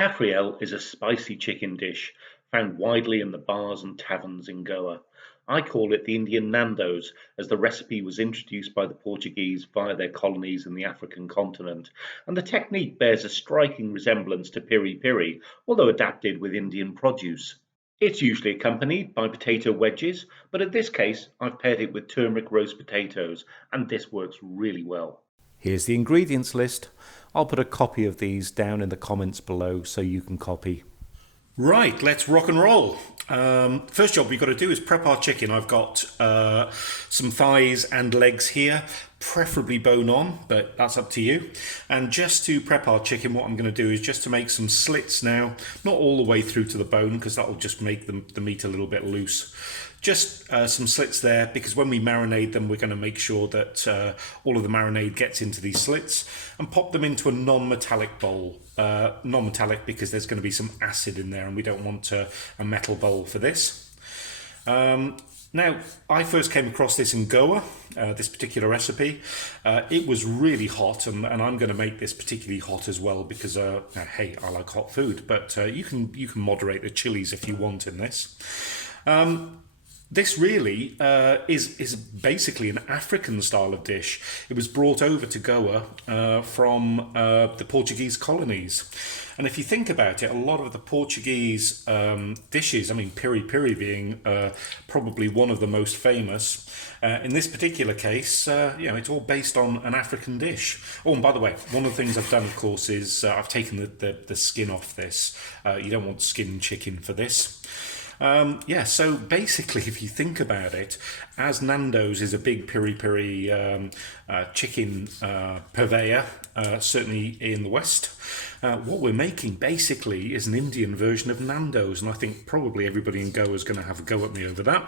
Cafreal is a spicy chicken dish found widely in the bars and taverns in Goa. I call it the Indian Nando's, as the recipe was introduced by the Portuguese via their colonies in the African continent, and the technique bears a striking resemblance to piri piri, although adapted with Indian produce. It's usually accompanied by potato wedges, but in this case I've paired it with turmeric roast potatoes, and this works really well. Here's the ingredients list. I'll put a copy of these down in the comments below so you can copy. Right, let's rock and roll. First job we've got to do is prep our chicken. I've got some thighs and legs here, preferably bone on, but that's up to you. And just to prep our chicken, what I'm going to do is just to make some slits now, not all the way through to the bone because that will just make the meat a little bit loose. Just some slits there because when we marinate them, we're going to make sure that all of the marinade gets into these slits and pop them into a non-metallic bowl. Non-metallic because there's going to be some acid in there and we don't want a metal bowl for this. Now, I first came across this in Goa, this particular recipe. It was really hot, and I'm going to make this particularly hot as well because, hey, I like hot food, but you can moderate the chilies if you want in this. This really is basically an African style of dish. It was brought over to Goa from the Portuguese colonies. And if you think about it, a lot of the Portuguese dishes, I mean, piri piri being probably one of the most famous, in this particular case, it's all based on an African dish. Oh, and by the way, one of the things I've done, of course, is I've taken the skin off this. You don't want skin chicken for this. So basically, if you think about it, as Nando's is a big piri piri chicken purveyor, certainly in the West, what we're making basically is an Indian version of Nando's, and I think probably everybody in Goa is going to have a go at me over that.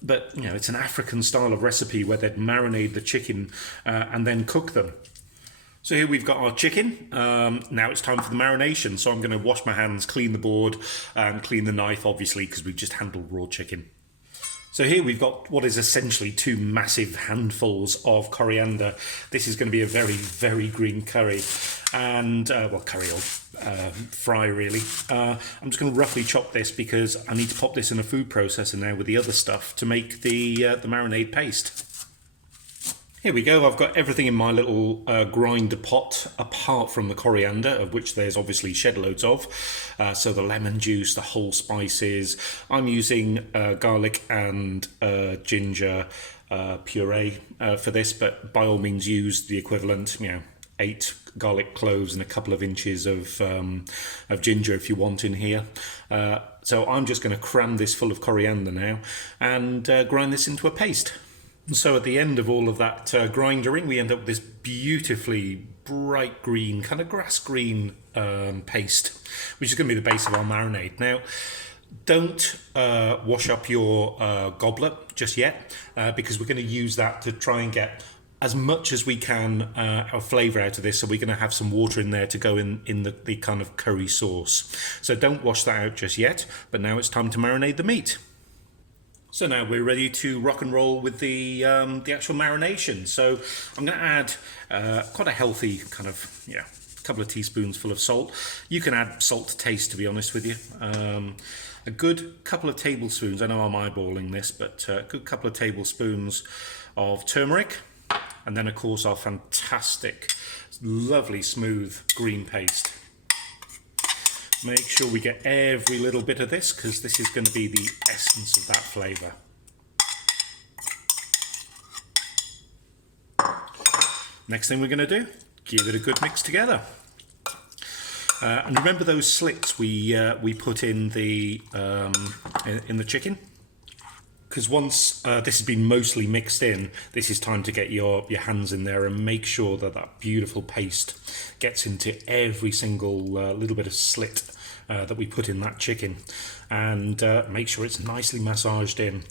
But it's an African style of recipe where they'd marinate the chicken and then cook them. So here we've got our chicken. Now it's time for the marination. So I'm going to wash my hands, clean the board, and clean the knife, obviously, because we've just handled raw chicken. So here we've got what is essentially two massive handfuls of coriander. This is going to be a very, very green curry. And, curry or fry, really. I'm just going to roughly chop this because I need to pop this in a food processor now with the other stuff to make the marinade paste. Here we go, I've got everything in my little grinder pot, apart from the coriander, of which there's obviously shed loads of. So the lemon juice, the whole spices. I'm using garlic and ginger puree for this, but by all means use the equivalent, 8 garlic cloves and a couple of inches of ginger if you want in here. So I'm just going to cram this full of coriander now and grind this into a paste. So at the end of all of that grinding, we end up with this beautifully bright green, kind of grass green paste, which is going to be the base of our marinade. Now, don't wash up your goblet just yet, because we're going to use that to try and get as much as we can of flavour out of this. So we're going to have some water in there to go in the kind of curry sauce. So don't wash that out just yet, but now it's time to marinate the meat. So now we're ready to rock and roll with the actual marination. So I'm going to add quite a healthy kind of, couple of teaspoons full of salt. You can add salt to taste, to be honest with you. A good couple of tablespoons, I know I'm eyeballing this, but a good couple of tablespoons of turmeric. And then, of course, our fantastic, lovely, smooth green paste. Make sure we get every little bit of this because this is going to be the essence of that flavour. Next thing we're going to do, give it a good mix together. And remember those slits we put in the chicken? Because once this has been mostly mixed in, this is time to get your hands in there and make sure that beautiful paste gets into every single little bit of slit that we put in that chicken, and make sure it's nicely massaged in.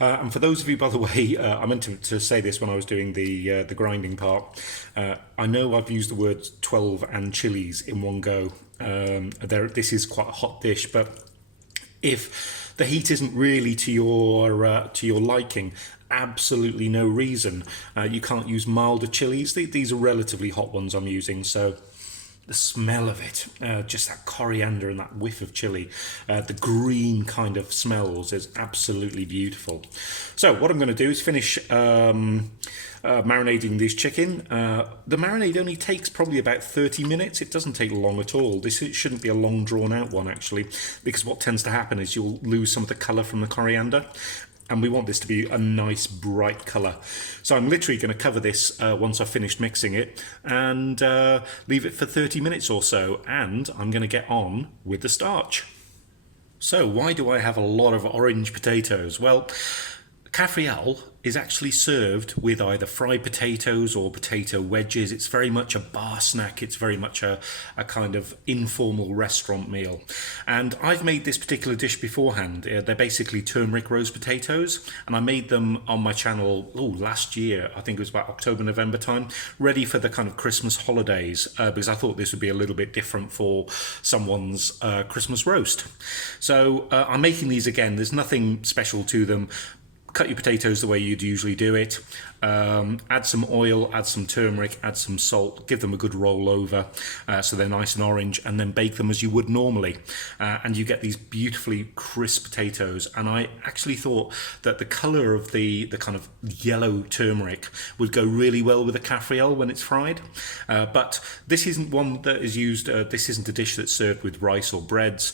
And for those of you, by the way, I meant to say this when I was doing the grinding part. I know I've used the word 12 and chilies in one go. This is quite a hot dish, but if the heat isn't really to your liking, absolutely no reason you can't use milder chilies. These are relatively hot ones I'm using, so the smell of it, just that coriander and that whiff of chili, the green kind of smells is absolutely beautiful. So what I'm going to do is finish marinating this chicken. The marinade only takes probably about 30 minutes. It doesn't take long at all. This shouldn't be a long drawn out one actually, because what tends to happen is you'll lose some of the colour from the coriander. And we want this to be a nice bright colour. So I'm literally going to cover this once I've finished mixing it and leave it for 30 minutes or so. And I'm going to get on with the starch. So why do I have a lot of orange potatoes? Well, Cafreal is actually served with either fried potatoes or potato wedges. It's very much a bar snack. It's very much a kind of informal restaurant meal. And I've made this particular dish beforehand. They're basically turmeric roast potatoes. And I made them on my channel last year. I think it was about October, November time, ready for the kind of Christmas holidays, because I thought this would be a little bit different for someone's Christmas roast. So I'm making these again. There's nothing special to them. Cut your potatoes the way you'd usually do it. Add some oil, add some turmeric, add some salt, give them a good roll over so they're nice and orange, and then bake them as you would normally. And you get these beautifully crisp potatoes. And I actually thought that the colour of the kind of yellow turmeric would go really well with the Cafreal when it's fried. But this isn't one that is used, this isn't a dish that's served with rice or breads.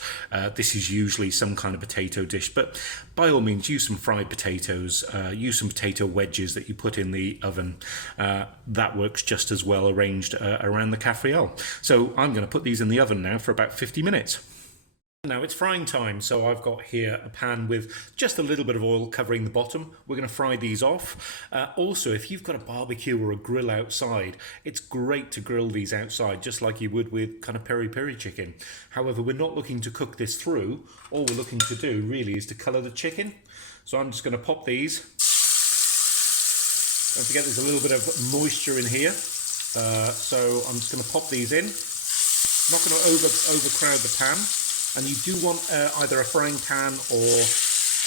This is usually some kind of potato dish. But by all means, use some fried potatoes, use some potato wedges that you put in the oven. That works just as well arranged around the Cafreal. So I'm going to put these in the oven now for about 50 minutes. Now it's frying time, so I've got here a pan with just a little bit of oil covering the bottom. We're going to fry these off. Also, if you've got a barbecue or a grill outside, it's great to grill these outside, just like you would with kind of peri-peri chicken. However, we're not looking to cook this through. All we're looking to do really is to colour the chicken. So I'm just going to pop these. Don't forget there's a little bit of moisture in here. So I'm just going to pop these in. Not going to overcrowd the pan. And you do want either a frying pan or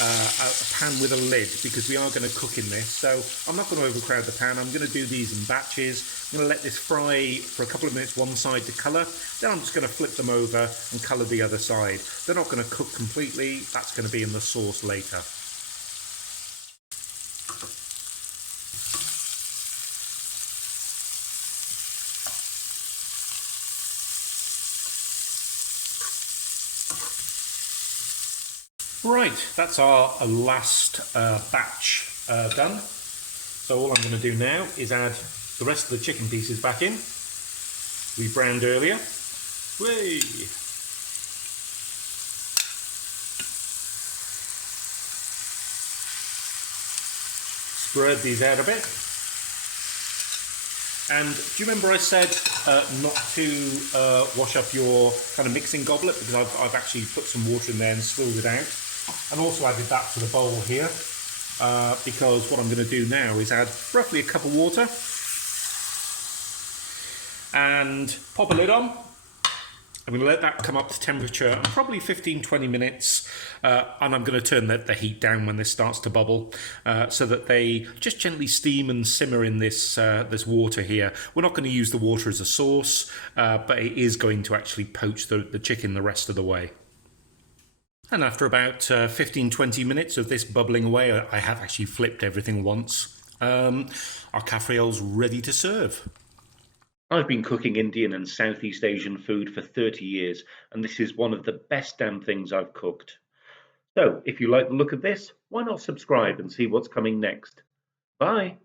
a pan with a lid, because we are going to cook in this. So I'm not going to overcrowd the pan. I'm going to do these in batches. I'm going to let this fry for a couple of minutes one side to colour. Then I'm just going to flip them over and colour the other side. They're not going to cook completely. That's going to be in the sauce later. Right, that's our last batch done. So all I'm going to do now is add the rest of the chicken pieces back in. We browned earlier. Whey! Spread these out a bit. And do you remember I said not to wash up your kind of mixing goblet, because I've actually put some water in there and swilled it out. And also added that to the bowl here, because what I'm going to do now is add roughly a cup of water and pop a lid on. I'm going to let that come up to temperature, probably 15-20 minutes, and I'm going to turn the heat down when this starts to bubble, so that they just gently steam and simmer in this water here. We're not going to use the water as a sauce, but it is going to actually poach the chicken the rest of the way. And after about 15-20 minutes of this bubbling away, I have actually flipped everything once. Our Cafreal's ready to serve. I've been cooking Indian and Southeast Asian food for 30 years, and this is one of the best damn things I've cooked. So, if you like the look of this, why not subscribe and see what's coming next? Bye!